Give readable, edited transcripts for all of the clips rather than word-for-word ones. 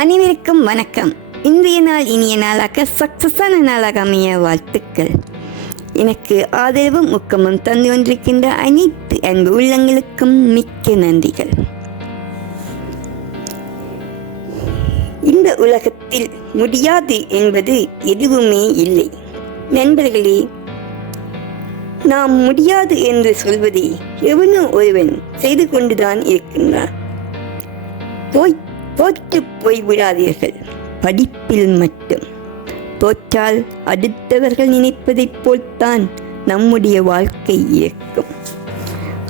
அனைவருக்கும் வணக்கம். இன்றைய நாள் இனிய நாளாக சக்சஸான நாளாக அமைய வாழ்த்துக்கள். எனக்கு ஆதரவும் ஊக்கமும் தந்து கொண்டிருக்கின்ற அனைத்து அன்பு உள்ளங்களுக்கும் மிக்க நன்றிகள். இந்த உலகத்தில் முடியாது என்பது எதுவுமே இல்லை. நண்பர்களே, நாம் முடியாது என்று சொல்வதை எவனோ ஒருவன் செய்து கொண்டுதான் இருக்கின்றான். தோற்று போய்விடாதீர்கள். படிப்பில் மட்டும் தோற்றால் அடுத்தவர்கள் நினைப்பதைப் போல்தான் நம்முடைய வாழ்க்கை இருக்கும்.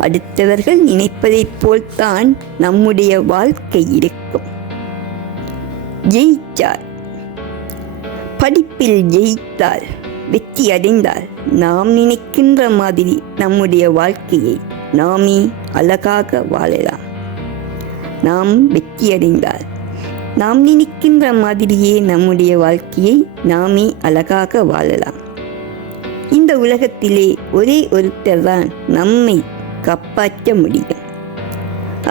அடுத்தவர்கள் நினைப்பதைப் போல்தான் நம்முடைய வாழ்க்கை இருக்கும். ஜெயித்தால், படிப்பில் ஜெயித்தால், வெற்றி அடைந்தால் நாம் நினைக்கின்ற மாதிரி நம்முடைய வாழ்க்கையை நாமே அழகாக வாழலாம். நாம் வெற்றியடைந்தால் நாம் நினைக்கின்ற மாதிரியே நம்முடைய வாழ்க்கையை நாமே அழகாக வாழலாம். இந்த உலகத்திலே ஒரே ஒருத்தர் தான் நம்மை காப்பாற்ற முடியும்.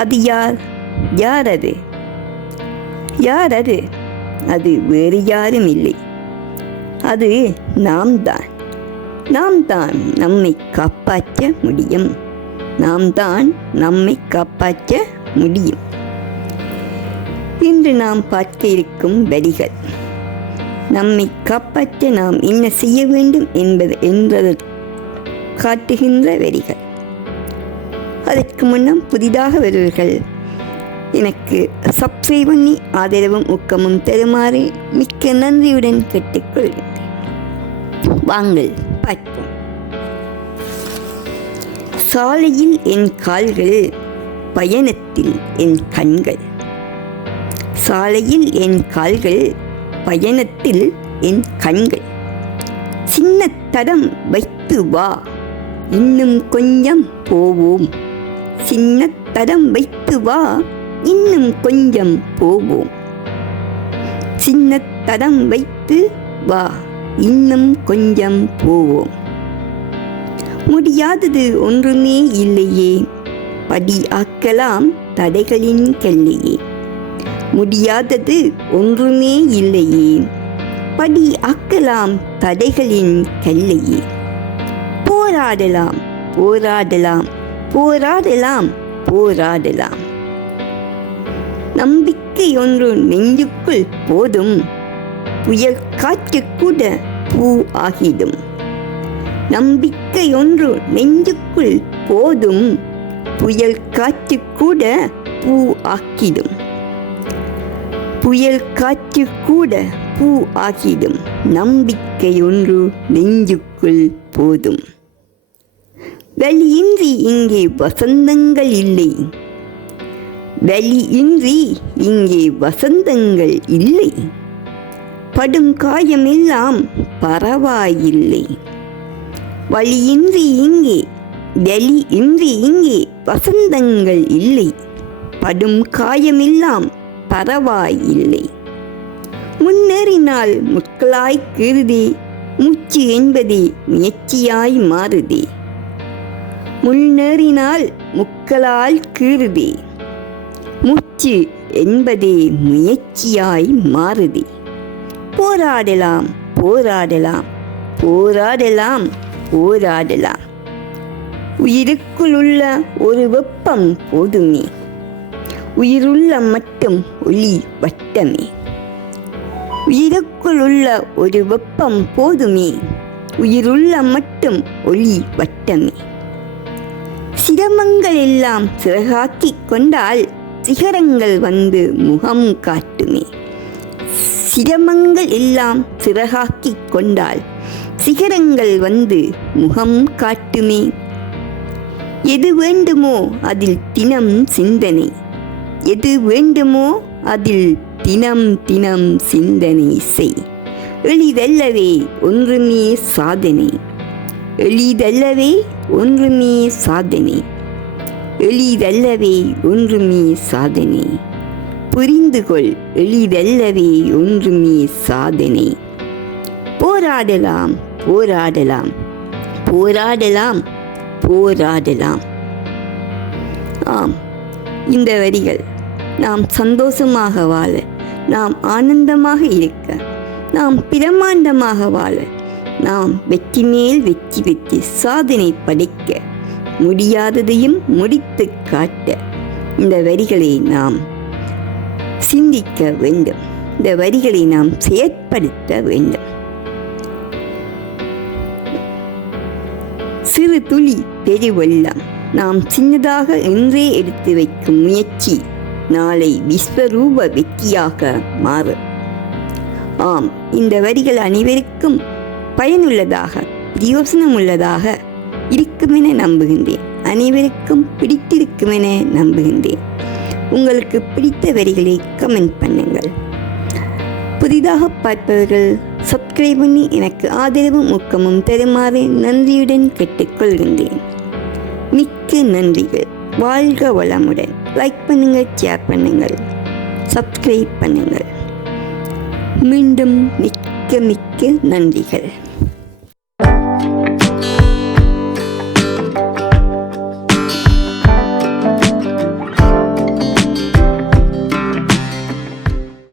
அது யார்? யார் அது? யார் அது? அது வேறு யாரும் இல்லை. அது நாம் தான். நாம் தான் நம்மை காப்பாற்ற முடியும். நாம் தான் நம்மை காப்பாற்ற முடியும். இன்று நாம் பார்க்க இருக்கும் வரிகள் நம்மை காப்பாற்ற நாம் என்ன செய்ய வேண்டும் என்பதை காட்டுகின்ற வரிகள். அதற்கு முன்னம் புதிதாக வருவர்கள் எனக்கு சப்ஸ்கிரைப் பண்ணி ஆதரவும் ஊக்கமும் தருமாறு மிக்க நன்றியுடன் கேட்டுக்கொள்கிறேன். வாங்கள் பார்ப்போம். சாலையில் என் கால்கள், பயணத்தில் என் கண்கள். சாலையில் என் கால்கள், பயணத்தில் என் கண்கள். சின்ன தடம் வைத்து வா, இன்னும் கொஞ்சம் போவோம். சின்ன தடம் வைத்து வா, இன்னும் கொஞ்சம் போவோம். சின்ன தடம் வைத்து வா, இன்னும் கொஞ்சம் போவோம். முடியாதது ஒன்றுமே இல்லையே, படி ஆக்கலாம் தடைகளின் கல்லையே. முடியாதது ஒன்றுமே இல்லையே, படி ஆக்கலாம் தடைகளின் கல்லையே. போராடலாம், போராடலாம், போராடலாம், போராடலாம். நம்பிக்கை ஒன்று நெஞ்சுக்குள் போதும், புயல் காற்று கூட பூ ஆகிடும். நம்பிக்கை ஒன்று நெஞ்சுக்குள் போதும், புயல் காற்று கூட பூ ஆக்கிடும். புயல் காற்று கூட பூ ஆகிடும். நம்பிக்கை ஒன்று நெஞ்சுக்குள் போதும். வலியின்றி இங்கே வசந்தங்கள் இல்லை. வலியின்றி இங்கே வசந்தங்கள் இல்லை. படும் காயமெல்லாம் பரவாயில்லை. வலியின்றி இங்கே, வலியின்றி இங்கே வசந்தங்கள் இல்லை. படும் காயமெல்லாம் பரவாயில்லை. முன்னேறினால் முட்களாய் கீறுதே, மூச்சு என்பதே முயற்சியாய் மாறுதே. முன்னேறினால் முட்களால் கீறுதே, மூச்சு என்பதே முயற்சியாய் மாறுதே. போராடலாம், போராடலாம், போராடலாம், போராடலாம். உயிருக்குள் உள்ள ஒரு வெப்பம் போதுமே, உயிருள்ள மட்டும் ஒளி வட்டமே. உயிருக்குள் உள்ள ஒரு வெப்பம் போதுமே, உயிருள்ள மட்டும் ஒளி வட்டமே. சிரமங்கள் எல்லாம் சிறகாக்கி கொண்டால் சிகரங்கள் வந்து முகம் காட்டுமே. சிரமங்கள் எல்லாம் சிறகாக்கி கொண்டால் சிகரங்கள் வந்து முகம் காட்டுமே. எது வேண்டுமோ அதில் தினம் சிந்தனை, எது வேண்டுமோ அதில் தினம் தினம் சிந்தனை செய். எளிதல்லவே ஒன்றுமே சாதனை, எளிதல்லவே ஒன்றுமே சாதனை, எளிதல்லவே ஒன்றுமே சாதனை. புரிந்துகொள், எளிதல்லவே ஒன்றுமே சாதனை. போராடலாம், போராடலாம், போராடலாம், போராடலாம். ஆம், இந்த வரிகள் நாம் சந்தோஷமாக வாழ, நாம் ஆனந்தமாக இருக்க, நாம் பிரமாண்டமாக வாழ, நாம் வெற்றி மேல் வெற்றி பெற்று சாதனை படைக்க, முடியாததையும் முடித்து காட்ட இந்த வரிகளை நாம் சிந்திக்க வேண்டும். இந்த வரிகளை நாம் செயற்படுத்த வேண்டும். சிறு துளி பெருவெள்ளம். நாம் சின்னதாக இன்றே எடுத்து வைக்கும் முயற்சி நாளை விஸ்வரூப வெற்றியாக மாறும். ஆம், இந்த வரிகள் அனைவருக்கும் பயனுள்ளதாக, பிரயோசனமுள்ளதாக இருக்குமென நம்புகின்றேன். அனைவருக்கும் பிடித்திருக்குமென நம்புகின்றேன். உங்களுக்கு பிடித்த வரிகளை கமெண்ட் பண்ணுங்கள். புதிதாக பார்ப்பவர்கள் சப்ஸ்கிரைப் பண்ணி எனக்கு ஆதரவும் ஊக்கமும் தருமாறு நன்றியுடன் கேட்டுக்கொள்கின்றேன். மிக்க நன்றிகள். வாழ்க வளமுடன். லைக் பண்ணுங்கள், ஷேர் பண்ணுங்கள், சப்ஸ்கிரைப் பண்ணுங்கள். மீண்டும் மிக்க மிக்க நன்றிகள்.